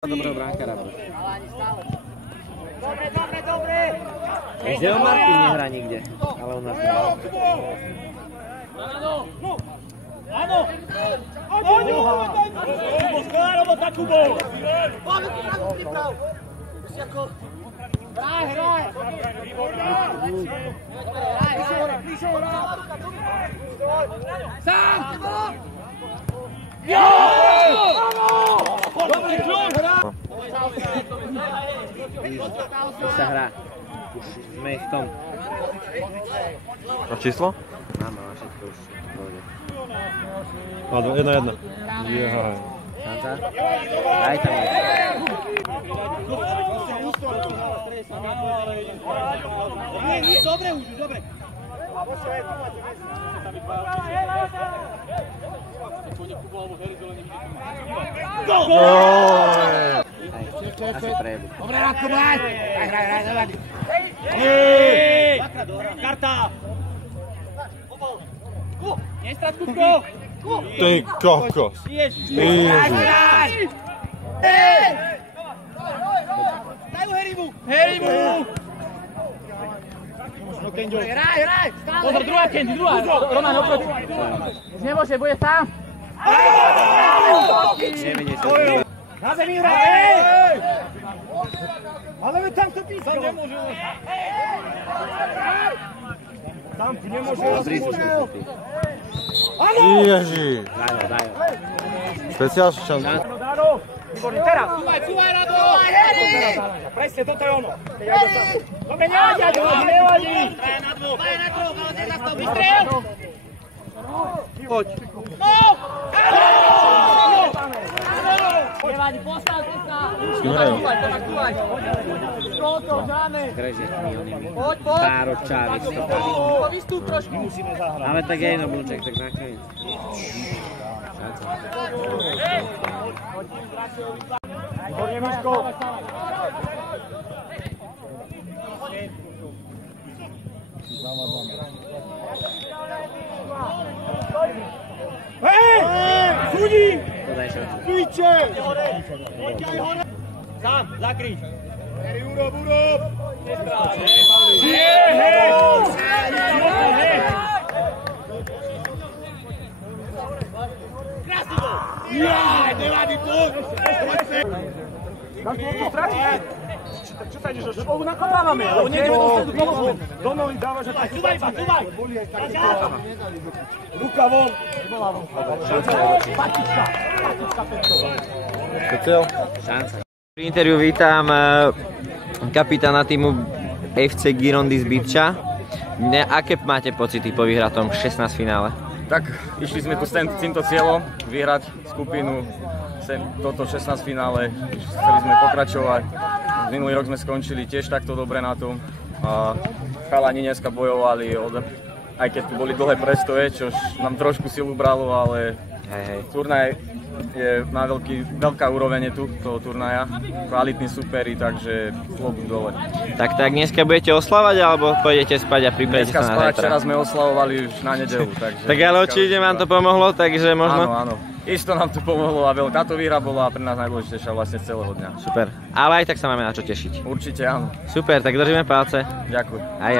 Dobrého bránkara. Dobre. Ešte on Martin nehrá nikde, ale on nás nehrá. Áno! Skvelá robota, Kubo! Hraj! Sám! Dobrý kľúč! Už sa hrá. Už sme v tom. A číslo? Máme všetko už. A 1-1. Jaj. Šanca? Daj tam. Dobre už, dobre. Asi prejebu. Dobre, Radko, mať! Hraj, zavadi. Karta! Nestrať, Kupko! Ty kokos. Ježiš! Daj mu Herimu! Hraj! Pozor, druhá, Kendi, druhá! Roman, oproti! Už nemôže, bude sám! Nevedie sa. Na zemi hraj! Ale veď tam to píska! Tam nemôže! Tam nemôže! Ježi. Daj ho. Špeciál šancu. Výborný, teraz! Cúvaj, Rado! Presne, toto je ono! Dobre, nevadí! Traja na dvoch, ale nezastav, vystrel! Poď. Nevadí, postavte sa! S kým hrajú? Cúvaj! Toto, žádne! Krežeš mi onými. Poď! Páročári stopali. Vystúp trošku! Ale tak je Blúček, tak nakoniec. Šanca. Výborne, Miško! Hej! Súdi! Podaj šancu. Píče! Sám, zakryť! Urob! Krásny gol! Jaj, nevadí, poď! Čo sa ideš, že Bohu nakladávame, lebo niekde do pomohu. Do nohy dáva, že tak... Cúvaj! Ruka von! Patička Petrová. Špeciál? Šanca. Pri interviu vítam kapitána týmu FC Girondy z Bicča. Aké máte pocity po vyhratom 16 finále? Tak, išli sme tu s týmto cieľom, vyhrať skupinu, toto 16 finále, chceli sme pokračovať. Minulý rok sme skončili tiež takto dobre na tom. Chalani dneska bojovali, aj keď tu boli dlhé prestoje, čo nám trošku silu bralo, ale turnaj je na veľká úroveň tu toho turnaja, kvalitní superi, takže klobúk dole. Tak dneska budete oslavať, alebo pôjdete spať a pripravite sa na zajtra? Včera sme oslavovali už na nedeľu, takže... Tak ale určite vám to pomohlo, takže možno... Áno. Isto nám to pomohlo a táto výhra bola pre nás najdôležitejšia vlastne celého dňa. Super. Ale aj tak sa máme na čo tešiť. Určite áno. Super, tak držíme palce. Ďakujem. Aj ja.